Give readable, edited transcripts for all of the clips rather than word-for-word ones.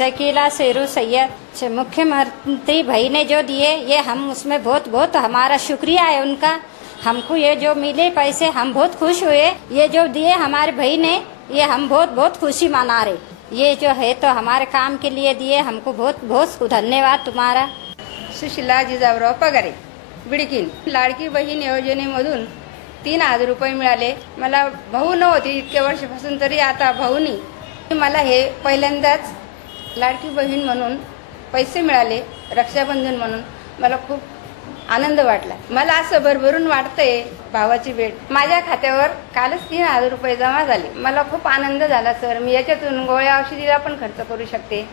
शकीला शेरू सैयद। मुख्यमंत्री भाई ने जो दिए ये हम उसमें बहुत बहुत हमारा शुक्रिया है उनका। हमको ये जो मिले पैसे हम बहुत खुश हुए। ये जो दिए हमारे भाई ने ये हम बहुत बहुत खुशी मना रहे। ये जो है तो हमारे काम के लिए दिए, हमको बहुत बहुत धन्यवाद तुम्हारा। सुशीला जिजाऊराव पगारे, बिडकीन। लाडकी बहीण योजनेमधून 3000 रुपये मिळाले। मला भाऊ नव्हती इतक्या वर्षापासून, तरी आता भाऊनी मला हे पहिल्यांदाच लाडकी बहीण म्हणून पैसे मिळाले, रक्षाबंधन म्हणून मला खूप आनंद वाटला। मला असं भरभरून वाटतंय भावाची भेट। माझ्या खात्यावर कालच 3000 रुपये जमा झाले। मला खूप आनंद झाला सर। मी याच्यातून गोळ्या औषधीला पण खर्च करू शकते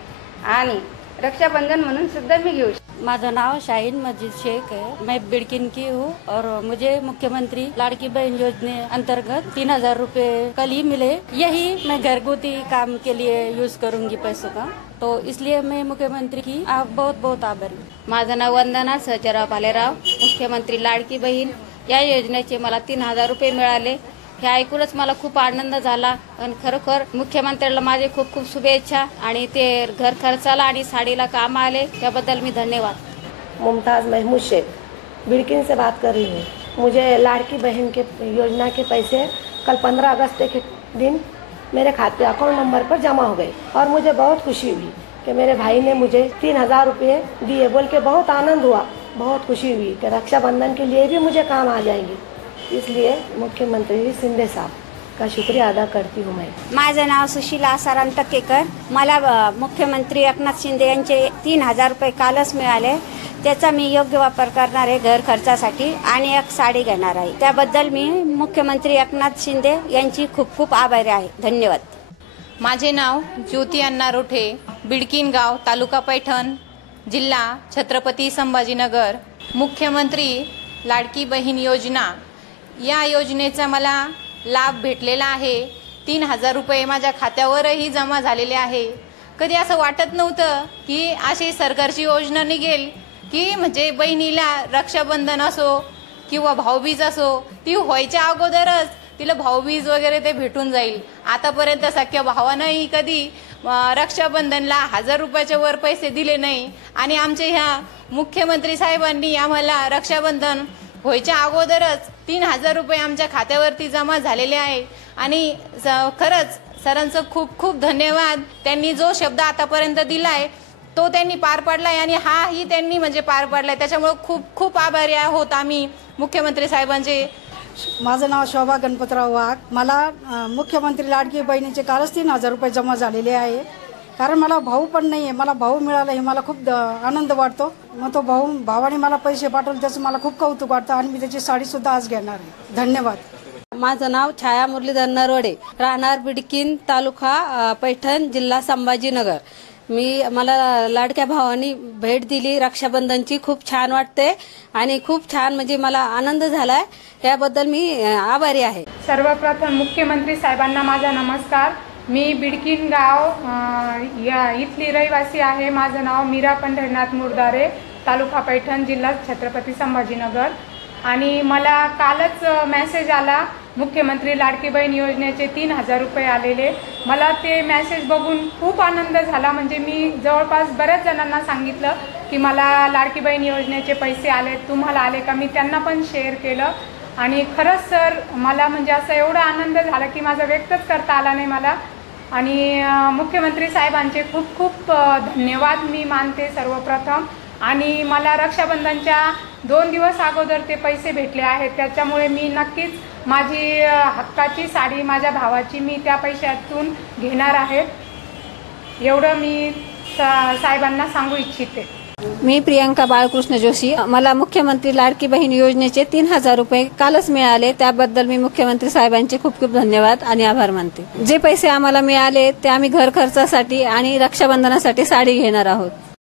आणि रक्षाबंधन म्हणून सुद्धा मी घेऊ शकते। माझं नाव शाहीन मजीद शेख है। मैं बिडकिन की हूँ और मुझे मुख्यमंत्री लाड़की बहन योजना अंतर्गत 3000 रुपए कल ही मिले। यही मैं घरगुती काम के लिए यूज करूंगी पैसों का, तो इसलिए मैं मुख्यमंत्री की बहुत बहुत आभारी। माझं नाव वंदना सहजराव पालेराव। मुख्यमंत्री लाडकी बहीण या योजनेचे मला 3000 रुपये मिळाले। हे ऐकूनच मला खूप आनंद झाला आणि खरोखर मुख्यमंत्र्याला माझे खूप खूप शुभेच्छा। आणि ते घर खर्चाला आणि साडीला काम आले त्याबद्दल मी धन्यवाद। मुमताज महमूद शेख, बिडकिन से बात कर रही हूँ। मुझे लाड़की बहन के योजना के पैसे कल 15 अगस्त के दिन मेरे खाते अकाउंट नंबर पर जमा हो गए और मुझे बहुत खुशी हुई कि मेरे भाई ने मुझे 3000 रुपये दिए। बोल के बहुत आनंद हुआ, बहुत खुशी हुई कि रक्षाबंधन के लिए भी मुझे काम आ जाएंगे। इसलिए मुख्यमंत्री शिंदे साहब का शुक्रिया अदा करती हूँ मैं। माझं नाव सुशीला आसाराम टक्केकर। मला मुख्यमंत्री एकनाथ शिंदे यांचे 3000 रुपये कालच मिळाले। त्याचा मी योग्य वापर करणार आहे घर खर्चासाठी आणि एक साडी घेणार आहे। त्याबद्दल मी मुख्यमंत्री एकनाथ शिंदे यांची खूप खूप आभारी आहे। धन्यवाद। माझे नाव ज्योती अण्णा रोठे, बिडकीन गाव, तालुका पैठण, जिल्हा छत्रपती संभाजीनगर। मुख्यमंत्री लाडकी बहीण योजना या योजनेचा मला लाभ भेटलेला आहे। 3000 रुपये माझ्या खात्यावरही जमा झालेले आहे। कधी असं वाटत नव्हतं की अशी सरकारची योजना निघेल की म्हणजे बहिणीला रक्षाबंधन असो किंवा भाऊबीज असो, ती व्हायच्या अगोदरच तिला भाऊबीज वगैरे ते भेटून जाईल। आतापर्यंत सख्या भावानंही कधी रक्षाबंधनला 1000 रुपयाच्या वर पैसे दिले नाही आणि आमचे ह्या मुख्यमंत्री साहेबांनी आम्हाला रक्षाबंधन व्हायच्या अगोदरच 3000 रुपये आमच्या खात्यावरती जमा झालेले आहे। आणि खरंच सरांचं खूप खूप धन्यवाद। त्यांनी जो शब्द आतापर्यंत दिलाय तो त्यांनी पार पाडलाय आणि हाही त्यांनी म्हणजे पार पाडलाय। त्याच्यामुळे खूप खूप आभारी आहोत आम्ही मुख्यमंत्री साहेबांचे। माझं नाव शोभा गणपतराव वाघ। मला मुख्यमंत्री लाडकी बहिणीचे कालच 3000 रुपये जमा झालेले आहे। कारण मला भाऊ पण नाही आहे, मला भाऊ मिळाला हे मला खूप आनंद वाटतो। मग तो भावाने मला पैसे पाठवले त्याचं मला खूप कौतुक वाटतं आणि मी त्याची साडी सुद्धा आज घेणार आहे। धन्यवाद। माझं नाव छाया मुरलीधर नरवडे, राहणार बिडकीन, तालुका पैठण, जिल्हा संभाजीनगर। मला लाडक्या भावानी भेट दिली रक्षाबंधनची, खूप छान वाटते आणि खूप छान म्हणजे मला आनंद झालाय। याबद्दल मी आभारी आहे। सर्वप्रथम मुख्यमंत्री साहेबांना माझा नमस्कार। मी बिडकीन गाव या इथली रहिवासी आहे। माझं नाव मीरा पंढरनाथ मुरदारे, तालुका पैठण, जिल्हा छत्रपती संभाजीनगर। आणि मला कालच मेसेज आला मुख्यमंत्री लाडकी बहीण योजनेचे 3000 रुपये आलेले। मला ते मेसेज बघून खूप आनंद झाला। म्हणजे मी जवळपास बऱ्याच जणांना सांगितलं की मला लाडकी बहीण योजनेचे पैसे आले, तुम्हाला आले का? मी त्यांना पण शेअर केलं आणि खरंच सर मला म्हणजे असं एवढा आनंद झाला की माझा व्यक्तच करता आला नाही मला। आणि मुख्यमंत्री साहेबांचे खूप खूप धन्यवाद मी मानते सर्वप्रथम। आणि मला रक्षाबंधनच्या 2 दिवस अगोदर ते पैसे भेटले आहेत, त्याच्यामुळे मी नक्कीच माझी हक्काची साडी माझ्या भावाची मी त्या पैशातून घेणार आहे, एवढं मी साहेबांना सांगू इच्छिते। मी प्रियंका बाळकृष्ण जोशी। मला मुख्यमंत्री लाडकी बहीण योजनेचे 3000 रुपये कालच मिळाले। त्याबद्दल मी मुख्यमंत्री साहेबांचे खूप खूप धन्यवाद आणि आभार मानते। जे पैसे आम्हाला मिळाले ते आम्ही घर खर्चासाठी आणि रक्षाबंधनासाठी साडी घेणार आहोत।